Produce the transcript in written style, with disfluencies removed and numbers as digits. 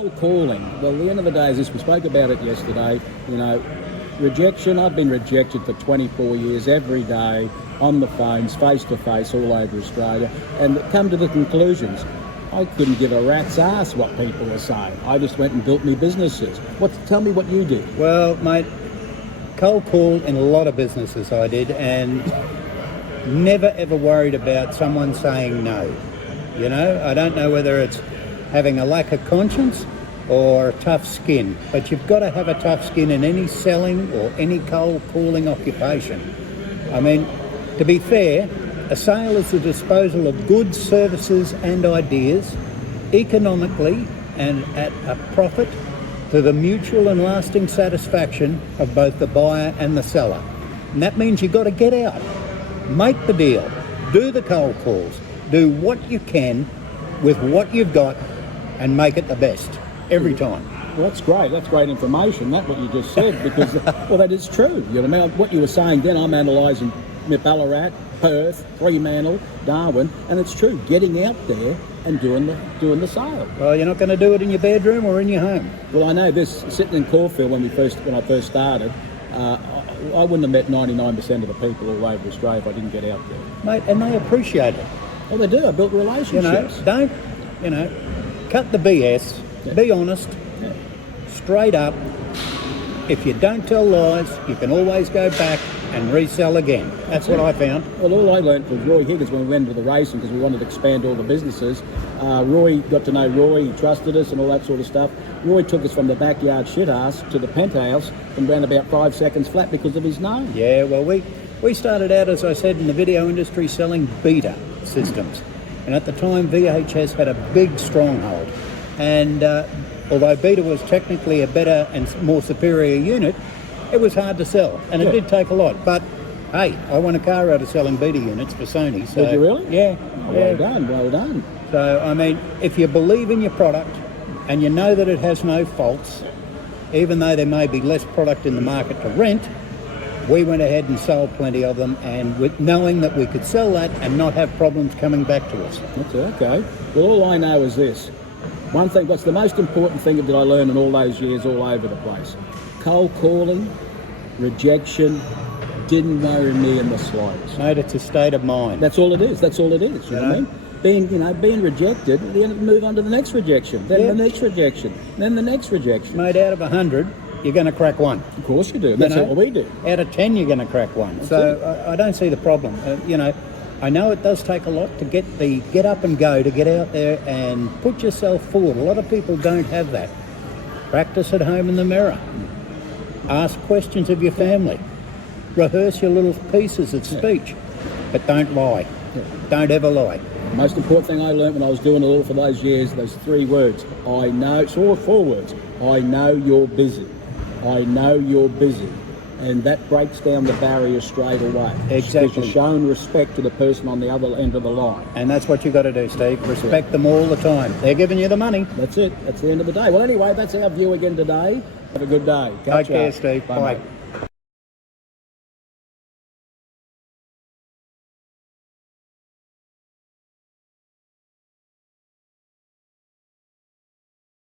Cold calling. Well, at the end of the day, as this, we spoke about it yesterday, rejection. I've been rejected for 24 years, every day, on the phones, face to face, all over Australia, and come to the conclusions. I couldn't give a rat's ass what people were saying. I just went and built me businesses. Tell me what you did. Well, mate, cold called in a lot of businesses I did, and never ever worried about someone saying no. I don't know whether it's having a lack of conscience or a tough skin, but you've got to have a tough skin in any selling or any cold calling occupation. I mean, to be fair, a sale is the disposal of goods, services and ideas economically and at a profit to the mutual and lasting satisfaction of both the buyer and the seller. And that means you've got to get out, make the deal, do the cold calls, do what you can with what you've got and make it the best every time. Well, that's great. That's great information. That's what you just said, because well, that is true. What you were saying then, I'm analysing Ballarat, Perth, Fremantle, Darwin, and it's true. Getting out there and doing the sale. Well, you're not going to do it in your bedroom or in your home. Well, I know this. Sitting in Caulfield when I first started, I wouldn't have met 99% of the people all over Australia if I didn't get out there, mate. And they appreciate it. Well, they do. I built relationships. Don't cut the BS. Yeah. Be honest. Yeah. Straight up. If you don't tell lies, you can always go back and resell again. That's what I found. Well, all I learnt was Roy Higgins when we went into the racing, because we wanted to expand all the businesses. Roy got to know Roy, he trusted us and all that sort of stuff. Roy took us from the backyard shit-ass to the penthouse in around about 5 seconds flat because of his name. Yeah, well, we started out, as I said, in the video industry selling beta systems. And at the time, VHS had a big stronghold. And although beta was technically a better and more superior unit, it was hard to sell, and it did take a lot. But hey, I won a car out of selling beta units for Sony. So, did you really? Yeah. Oh, well done, well done. So, I mean, if you believe in your product and you know that it has no faults, even though there may be less product in the market to rent, we went ahead and sold plenty of them, and with knowing that we could sell that and not have problems coming back to us. That's okay. Well, all I know is this. One thing, what's the most important thing that I learned in all those years all over the place? Cold calling, rejection, didn't worry me in the slightest. Mate, it's a state of mind. That's all it is. That's all it is. You know what I mean? Being rejected, then move on to the next rejection, then the next rejection, then the next rejection. Mate, out of 100, you're going to crack one. Of course you do. That's what we do. Out of 10, you're going to crack one. That's so I don't see the problem. I know it does take a lot to get up and go, to get out there and put yourself forward. A lot of people don't have that. Practice at home in the mirror. Ask questions of your family. Rehearse your little pieces of speech. But don't lie. Don't ever lie. The most important thing I learned when I was doing it all for those years, those 3 words. I know, it's all 4 words. I know you're busy. I know you're busy. And that breaks down the barrier straight away. Exactly. Because you're showing respect to the person on the other end of the line. And that's what you've got to do, Steve. Respect them all the time. They're giving you the money. That's it. That's the end of the day. Well, anyway, that's our view again today. Have a good day. Take care, Steve. Bye.